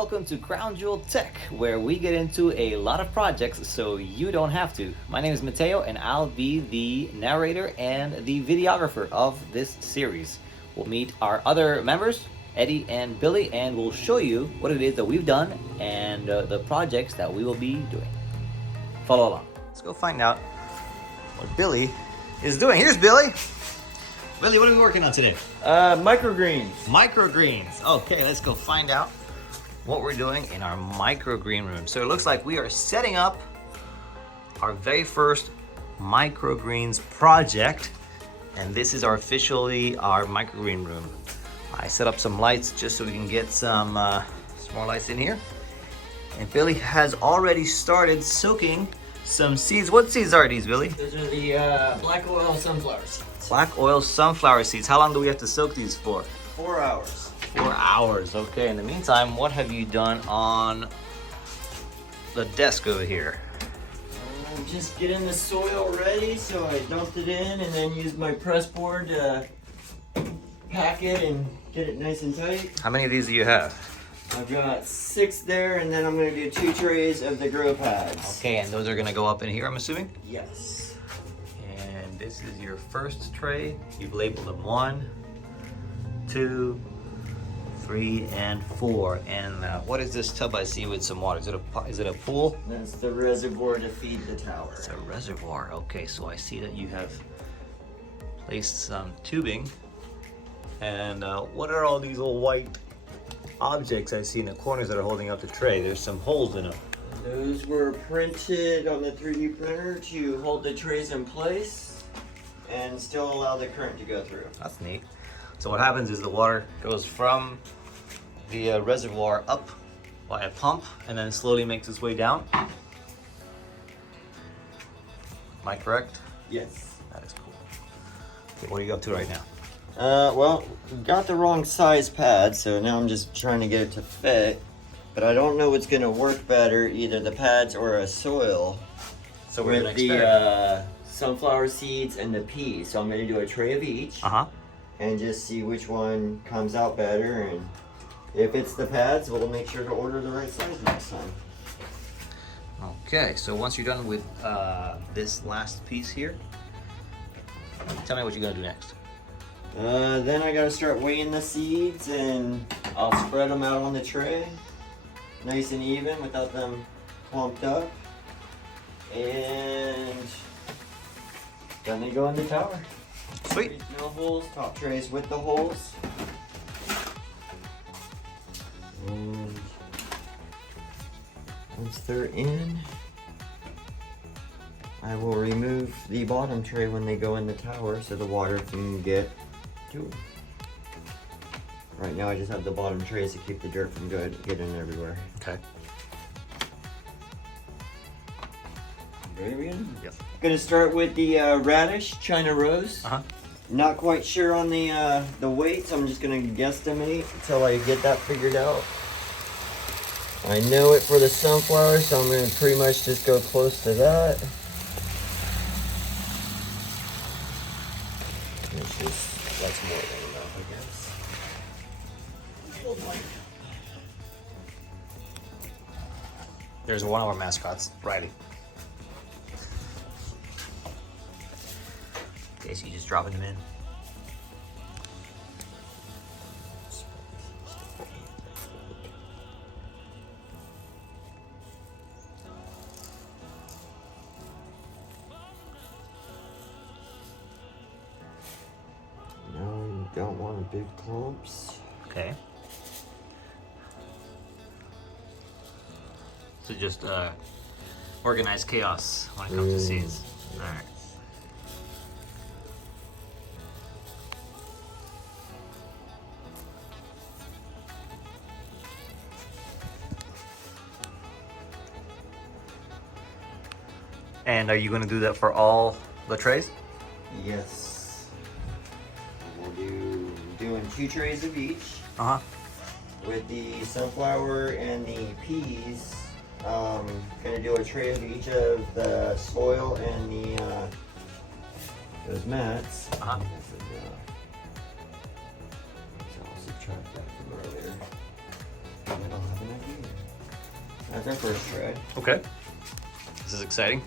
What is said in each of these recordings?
welcome to Crown Jewel Tech, where we get into a lot of projects so you don't have to. My name is Mateo and I'll be the narrator and the videographer of this series. We'll meet our other members, Eddie and Billy, and we'll show you what it is that we've done and the projects that we will be doing. Follow along. Let's go find out what Billy is doing. Here's Billy. Billy, what are we working on today? Microgreens. Microgreens. Okay, let's go find out what we're doing in our microgreen room. So it looks like we are setting up our very first microgreens project, and this is officially our microgreen room. I set up some lights just so we can get some more lights in here. And Billy has already started soaking some seeds. What seeds are these, Billy? Those are the black oil sunflower seeds. Black oil sunflower seeds. How long do we have to soak these for? 4 hours. 4 hours. Okay, in the meantime, what have you done on the desk over here? Just getting the soil ready, so I dumped it in and then used my press board to pack it and get it nice and tight. How many of these do you have? I've got 6 there, and then I'm going to do 2 trays of the grow pads. Okay, and those are going to go up in here, I'm assuming? Yes. And this is your first tray. You've labeled them 1, 2, 3, and 4. And what is this tub I see with some water? Is it a pool? That's the reservoir to feed the tower. It's a reservoir. Okay, so I see that you have placed some tubing. And what are all these little white objects I see in the corners that are holding up the tray? There's some holes in them. Those were printed on the 3D printer to hold the trays in place and still allow the current to go through. That's neat. So what happens is the water goes from the reservoir up by a pump and then slowly makes its way down. Am I correct? Yes. That is cool. Okay, what are you up to right now? Well, got the wrong size pad, so now I'm just trying to get it to fit. But I don't know what's gonna work better, either the pads or a soil. So we're With the sunflower seeds and the peas. So I'm gonna do a tray of each. And just see which one comes out better, and if it's the pads, we'll make sure to order the right size next time. Okay, so once you're done with this last piece here, tell me what you're gonna do next. Then I gotta start weighing the seeds, and I'll spread them out on the tray, nice and even without them clumped up. And then they go in the tower. Sweet. No holes, top trays with the holes. And once they're in, I will remove the bottom tray when they go in the tower so the water can get to them. Right now I just have the bottom trays to keep the dirt from getting everywhere. Okay. Ready to begin? Yep. Gonna start with the radish, China Rose. Not quite sure on the weights. I'm just gonna guesstimate until I get that figured out. I know it for the sunflower, so I'm gonna pretty much just go close to that. That's more than enough, I guess. There's one of our mascots, Riley. Okay, so you just dropping them in. No, you don't want big clumps. Okay. So just organized chaos when it comes to seeds. All right. And are you going to do that for all the trays? Yes. We'll do doing 2 trays of each. With the sunflower and the peas, gonna do a tray of each of the soil and the those mats. So I'll subtract that from earlier. And then I'll have an idea. That's our first shred. Okay. This is exciting.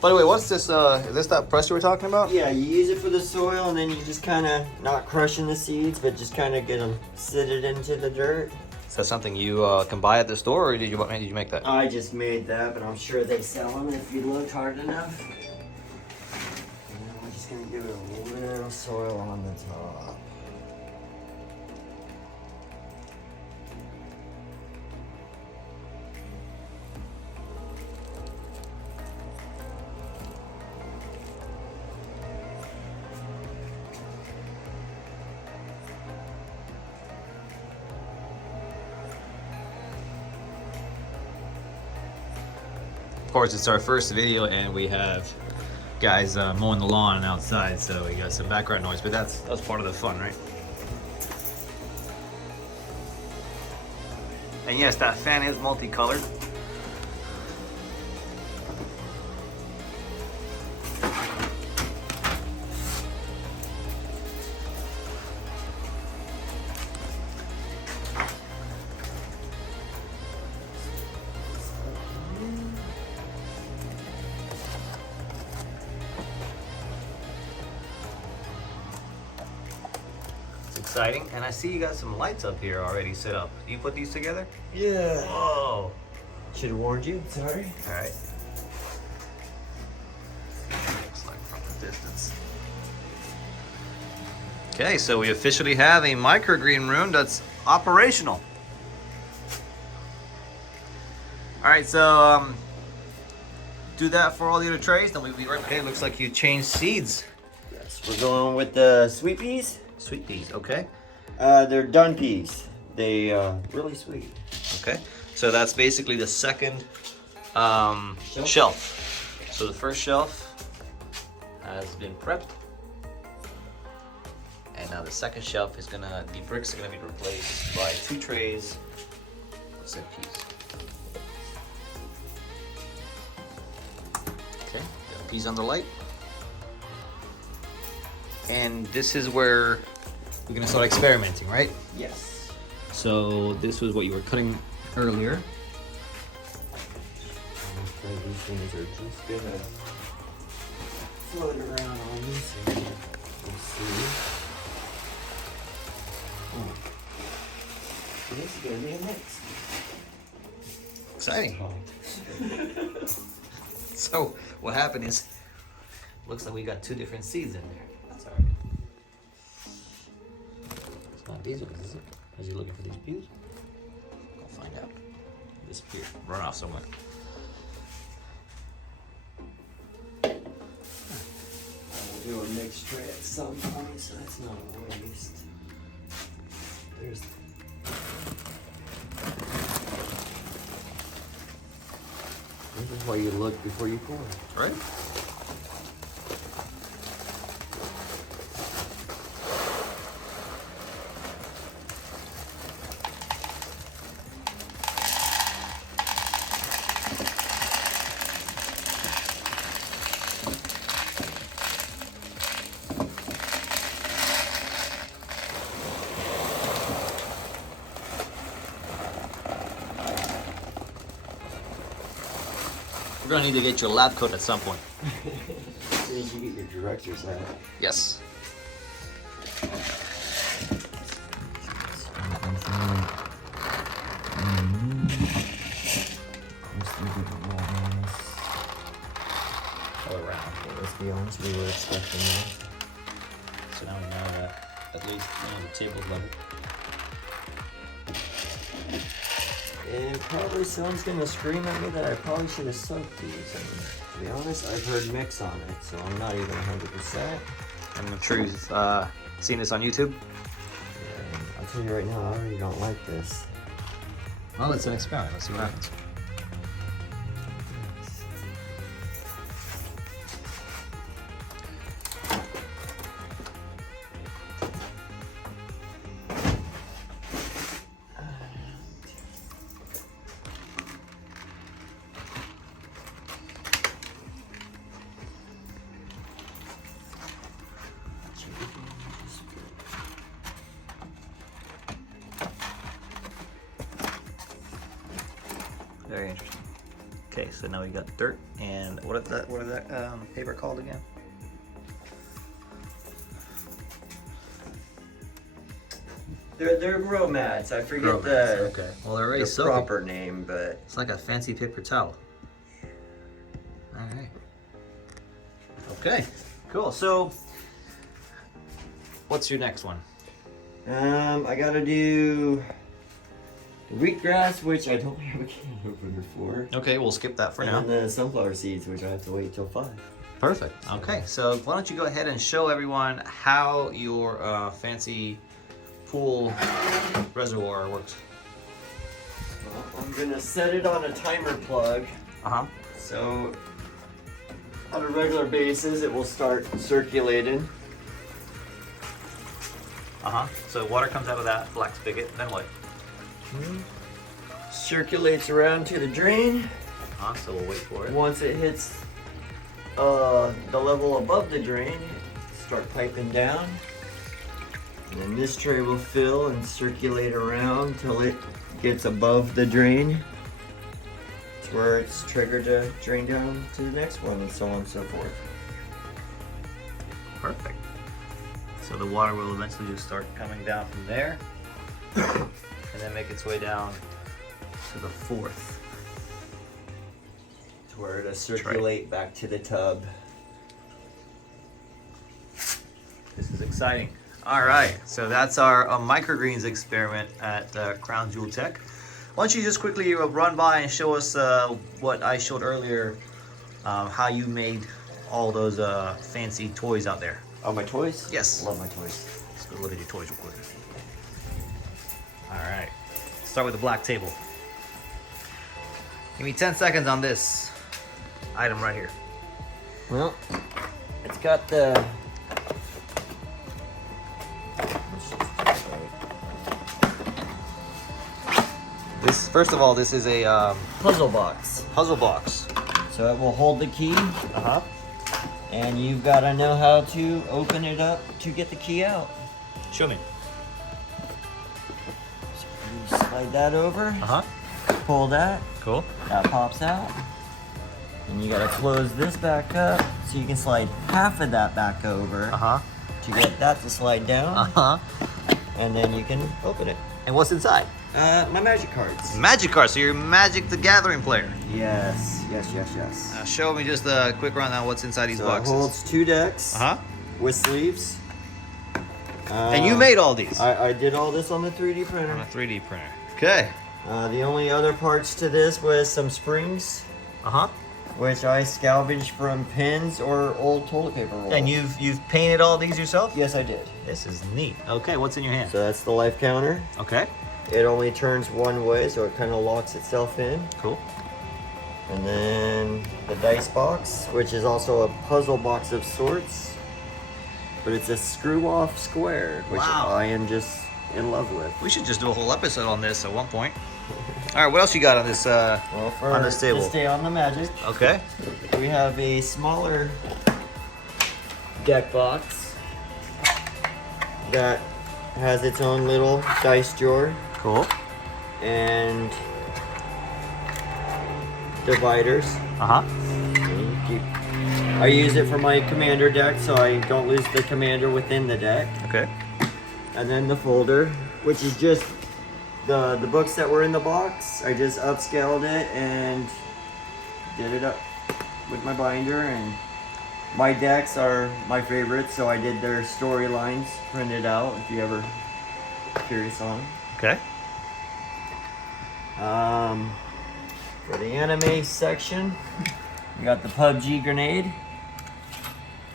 By the way, what's this? Is this that press you were talking about? Yeah, you use it for the soil, and then you just kind of not crushing the seeds, but just kind of get them seeded into the dirt. Is that something you can buy at the store, or did you make that? I just made that, but I'm sure they sell them if you look hard enough. And we're just gonna give it a little soil on the top. Of course, it's our first video, and we have guys mowing the lawn outside, so we got some background noise. But that's part of the fun, right? And yes, that fan is multicolored. Exciting. And I see you got some lights up here already set up. Do you put these together? Yeah. Whoa. Should have warned you. Sorry. All right. Looks like from the distance. Okay, so we officially have a microgreen room that's operational. All right, so do that for all the other trays, then we'll be right back. Okay, looks like you changed seeds. Yes, we're going with the sweet peas. Sweet peas, okay. They're dun peas. They really sweet. Okay, so that's basically the second shelf. So the first shelf has been prepped, and now the second shelf is the bricks are gonna be replaced by 2 trays of said peas. Okay, got peas on the light, and this is where we're gonna start experimenting, right? Yes. So this was what you were cutting earlier. I'm afraid these things are just gonna float around on this and we'll see. This is gonna be a mix. Exciting. So what happened is, looks like we got 2 different seeds in there. That's all right. It's not these ones, is it? Is he looking for these pews? Go find out. Disappear. Run off somewhere. We'll do a mixed tray at some point, so that's not a waste. There's. This is why you look before you pour. Right? We're gonna need to get your lab coat at some point. As soon as you get your director's hat. Yes. All around. Let's be honest, we were expecting that. So now we know that at least the table's level. And probably someone's gonna scream at me that I probably should have soaked these. And to be honest, I've heard mix on it, so I'm not even 100%. I'm sure you've seen this on YouTube. And I'll tell you right now, I already don't like this. Well, it's an experiment. Let's see what happens. Very interesting. Okay, so now we got dirt and what is that paper called again? They're grow mats. I forget Grow mats, okay. Well, they're already the soaking. proper name, but It's like a fancy paper towel. All right. Okay, cool. So, what's your next one? I gotta do the wheatgrass, which I don't have a can opener for. Okay, we'll skip that for now. And the sunflower seeds, which I have to wait till 5. Perfect. Okay, so why don't you go ahead and show everyone how your fancy pool reservoir works. Well, I'm gonna set it on a timer plug. Uh-huh. So on a regular basis, it will start circulating. Uh-huh. So water comes out of that black spigot, then what? Circulates around to the drain. Uh-huh, so we'll wait for it. Once it hits the level above the drain, start piping down. And then this tray will fill and circulate around till it gets above the drain. It's where it's triggered to drain down to the next one, and so on and so forth. Perfect. So the water will eventually just start coming down from there and then make its way down to the 4th. To where it'll circulate back to the tub. This is exciting. All right, so that's our microgreens experiment at Crown Jewel Tech. Why don't you just quickly run by and show us what I showed earlier, how you made all those fancy toys out there. Oh, my toys? Yes. Love my toys. Let's go look at your toys real quick. All right, start with the black table. Give me 10 seconds on this item right here. Well, it's got the... This, first of all, this is a puzzle box. puzzle box. So it will hold the key, Uh-huh. and you've got to know how to open it up to get the key out. Show me. So you slide that over, Uh-huh. pull that, Cool. that pops out. And you got to close this back up so you can slide half of that back over Uh-huh. to get that to slide down, Uh-huh. and then you can open it. And what's inside? My magic cards. Magic cards, so you're Magic the Gathering player. Yes, yes, yes, yes. Show me just a quick rundown what's inside these So boxes. it holds 2 decks Uh-huh. with sleeves. And you made all these I did all this on the 3D printer. on a 3D printer. Okay. The only other parts to this was some springs, Uh-huh. which I scavenged from pins or old toilet paper roll. And you've painted all these yourself? Yes, I did. This is neat. Okay, what's in your hand? So that's the life counter. Okay. It only turns one way, so it kind of locks itself in. Cool. And then the dice box, which is also a puzzle box of sorts. But it's a screw-off square, which Wow. I am just in love with. We should just do a whole episode on this at one point. All right, what else you got on this Well, for on this table? to stay on the magic, Okay. we have a smaller deck box that has its own little dice drawer Cool. and dividers. Uh-huh. I use it for my commander deck so I don't lose the commander within the deck. Okay. And then the folder, which is just the books that were in the box. I just upscaled it and did it up with my binder, and my decks are my favorites, so I did their storylines printed out if you ever curious on them. Okay. For the anime section, we got the PUBG grenade,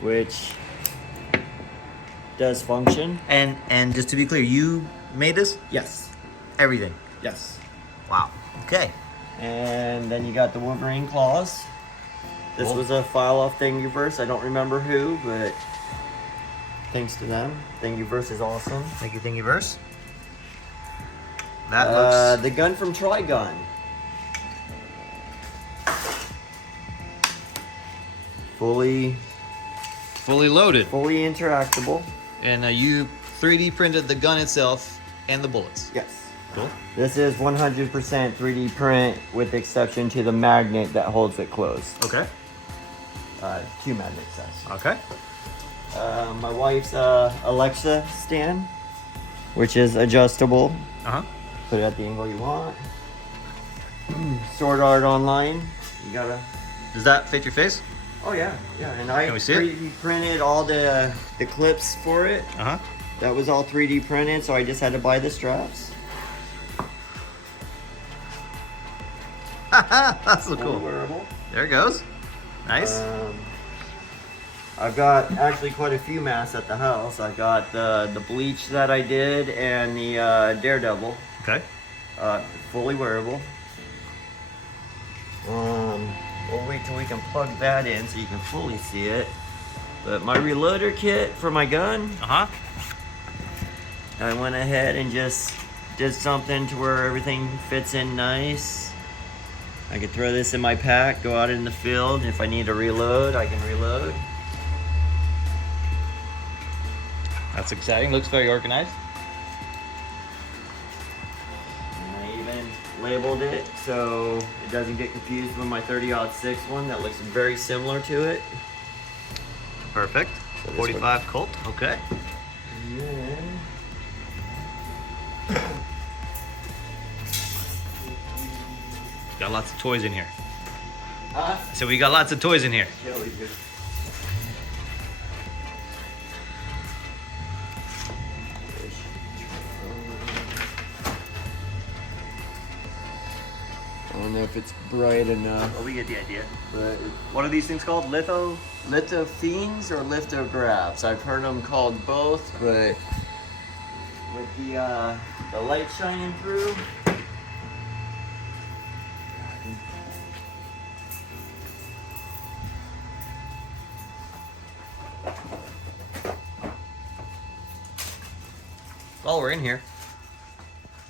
which does function. And just to be clear, you made this? Yes. Everything. Yes. Wow. Okay. And then you got the Wolverine claws. This Cool. was a file off Thingiverse. I don't remember who, but thanks to them. Thingiverse is awesome. Thank you, Thingiverse. That looks... The gun from Trigun. Fully loaded. fully interactable. And you 3D printed the gun itself and the bullets. Yes. Cool. This is 100% 3D print with the exception to the magnet that holds it closed. Okay. 2 magnet sets. Okay. My wife's Alexa stand, which is adjustable. Uh-huh. Put it at the angle you want. Sword Art Online. You gotta. Does that fit your face? Oh yeah, yeah. And I Can we see it? 3D printed all the clips for it. Uh-huh. That was all 3D printed, so I just had to buy the straps. That's so Fully cool. wearable. There it goes. Nice. I've got actually quite a few masks at the house. I got the bleach that I did and the Daredevil, Okay. fully wearable. We'll wait till we can plug that in so you can fully see it. But my reloader kit for my gun, Uh-huh. I went ahead and just did something to where everything fits in nice. I could throw this in my pack, go out in the field. If I need to reload, I can reload. That's exciting. Looks very organized. And I even labeled it so it doesn't get confused with my 30-06 one that looks very similar to it. Perfect. 45 Colt. Okay. And then Got lots of toys in here. Huh? So we got lots of toys in here. Yeah, we do. I don't know if it's bright enough, Well, we get the idea. but What are these things called? Litho? lithophenes or lithographs. I've heard them called both, but with the light shining through. While we're in here,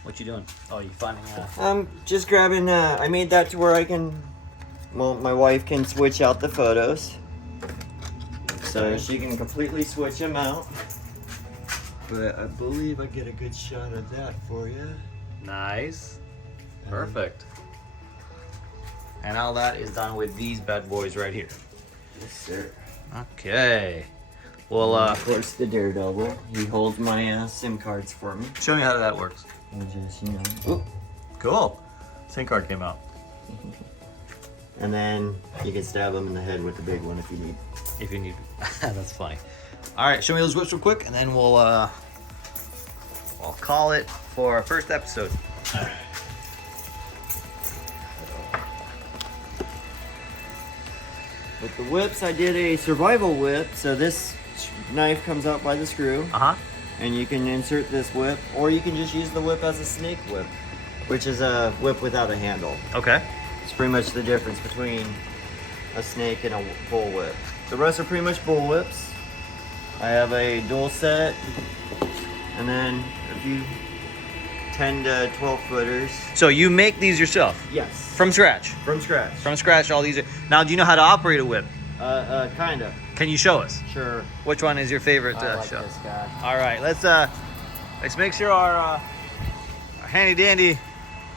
what you doing? Oh, you finding I'm just grabbing. I made that to where I can. Well, my wife can switch out the photos, so she can completely switch them out. But I believe I get a good shot of that for you. Nice. Perfect. And all that is done with these bad boys right here. Yes, sir. Okay. Well, Of course, the Daredevil. He holds my SIM cards for me. show me how that works. And just, you know. Oop. Cool. SIM card came out. And then you can stab him in the head with the big one if you need. If you need. That's fine. All right, show me those whips real quick, and then I'll call it for our first episode. With the whips, I did a survival whip. So this knife comes out by the screw. Uh-huh. And you can insert this whip, or you can just use the whip as a snake whip, which is a whip without a handle. Okay. It's pretty much the difference between a snake and a bull whip. The rest are pretty much bull whips. I have a dual set, and then a few 10 to 12 footers. So you make these yourself? Yes. From scratch? From scratch. From scratch, all these are... Now, do you know how to operate a whip? Kinda. Can you show us? Sure. Which one is your favorite I like show? this guy. All right, let's make sure our handy dandy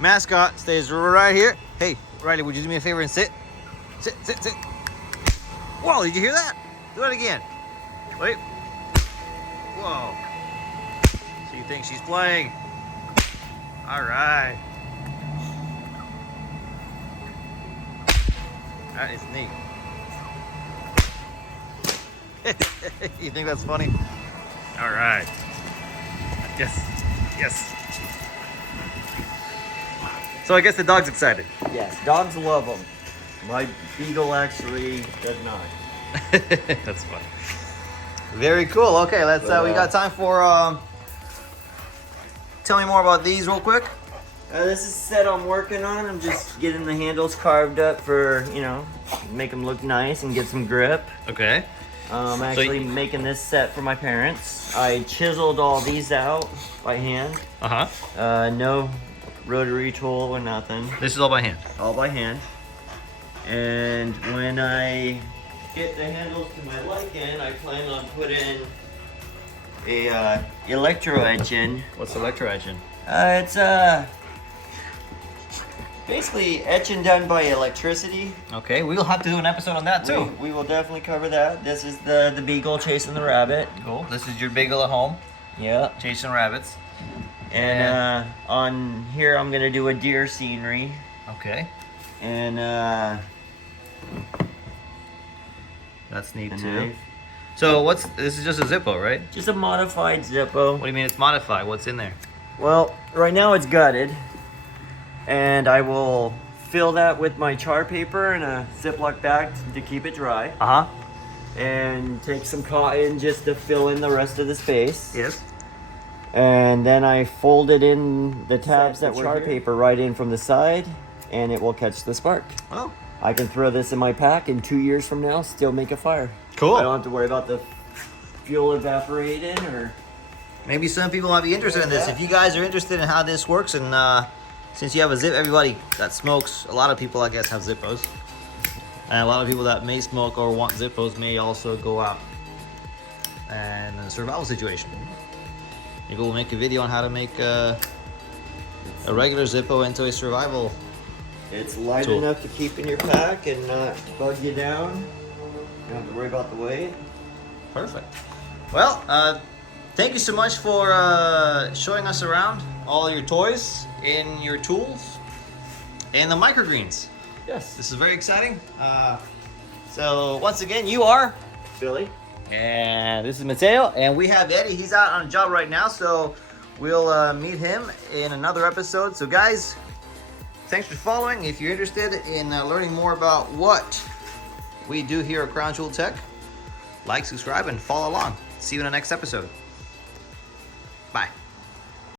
mascot stays right here. Hey, Riley, would you do me a favor and sit? Sit, sit, sit. Whoa, did you hear that? Do it again. Wait. Whoa. She thinks she's playing. All right. That is neat. You think that's funny? All right. Yes. Yes. So I guess the dog's excited. Yes, dogs love them. My beagle actually does not. That's funny. Very cool. Okay, let's. We got time for. Tell me more about these real quick. This is a set I'm working on. I'm just getting the handles carved up for, you know, make them look nice and get some grip. Okay. I'm actually making this set for my parents. I chiseled all these out by hand. No rotary tool or nothing. This is all by hand. All by hand. And when I get the handles to my liking, I plan on putting a electro etch in. What's electro etching? It's basically etch and done by electricity. Okay, we'll have to do an episode on that too. We will definitely cover that. This is the beagle chasing the rabbit. Cool. This is your beagle at home, Yeah. chasing rabbits. And on here I'm gonna do a deer scenery. Okay. And That's neat the too. knife. So this is just a Zippo, right? Just a modified Zippo. What do you mean it's modified? What's in there? Well, right now it's gutted. And I will fill that with my char paper in a Ziploc bag to keep it dry. Uh-huh. And take some cotton just to fill in the rest of the space. Yes. And then I folded in the tabs Set that the char char paper right in from the side, and it will catch the spark. Oh. I can throw this in my pack, and 2 years from now, still make a fire. Cool. I don't have to worry about the fuel evaporating or... Maybe some people might be interested in this. Yeah. If you guys are interested in how this works, and since you have a Zip, everybody that smokes, a lot of people I guess have Zippos. And a lot of people that may smoke or want Zippos may also go out and in a survival situation. Maybe we'll make a video on how to make a regular Zippo into a survival. It's light tool. enough to keep in your pack and not bug you down. You don't have to worry about the weight. Perfect. Well, thank you so much for showing us around all your toys and your tools and the microgreens. Yes. This is very exciting. So once again, you are Billy. and this is Mateo, and we have Eddie. He's out on a job right now, so we'll meet him in another episode. So guys, thanks for following. If you're interested in learning more about what we do here at Crown Jewel Tech, like, subscribe, and follow along. See you in the next episode. Bye.